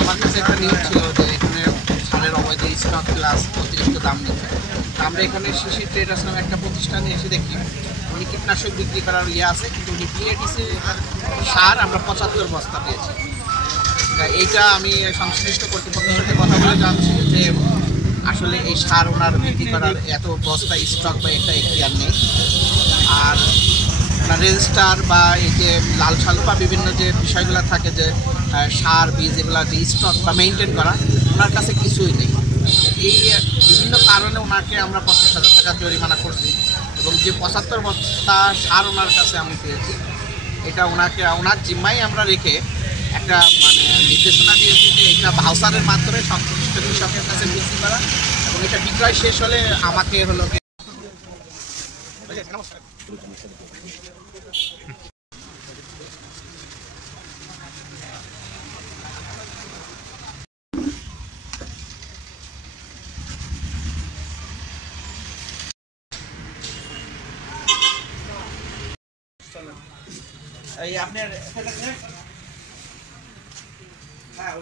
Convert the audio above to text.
আমার কাছে একটা নিউজ ছিল যে এখানে সারের অবৈধ স্টক প্লাস অতিরিক্ত দাম নিচ্ছে। আমরা এখানে শিশির ট্রেডার্স নামে একটা প্রতিষ্ঠানে এসে দেখি উনি কীটনাশক বিক্রি করার আছে, কিন্তু উনি বিএডিসি সার আমরা 75 বস্তা পেয়েছি। এইটা আমি সংশ্লিষ্ট কর্তৃপক্ষের সাথে কথা বলে জানছি যে আসলে এই সার ওনার বিক্রি করার এত বস্তা স্টক বা একটা এখতিয়ার নেই। আর রেজিস্টার বা এই যে লাল সালু বা বিভিন্ন যে বিষয়গুলো থাকে যে সার বীজ এগুলো যে স্টক বা মেনটেন করা, ওনার কাছে কিছুই নেই। এই বিভিন্ন কারণে ওনাকে আমরা 50,000 টাকা জরিমানা করছি এবং যে 75 বস্তা সার ওনার কাছে আমি পেয়েছি, এটা ওনার জিম্মায় আমরা রেখে একটা নির্দেশনা দিয়েছি যে এটা ভাউচারের মাধ্যমে সংশ্লিষ্ট কৃষকের কাছে বিক্রি করা এবং এটা বিক্রয় শেষ হলে আমাকে হলো এই আপনার হ্যাঁ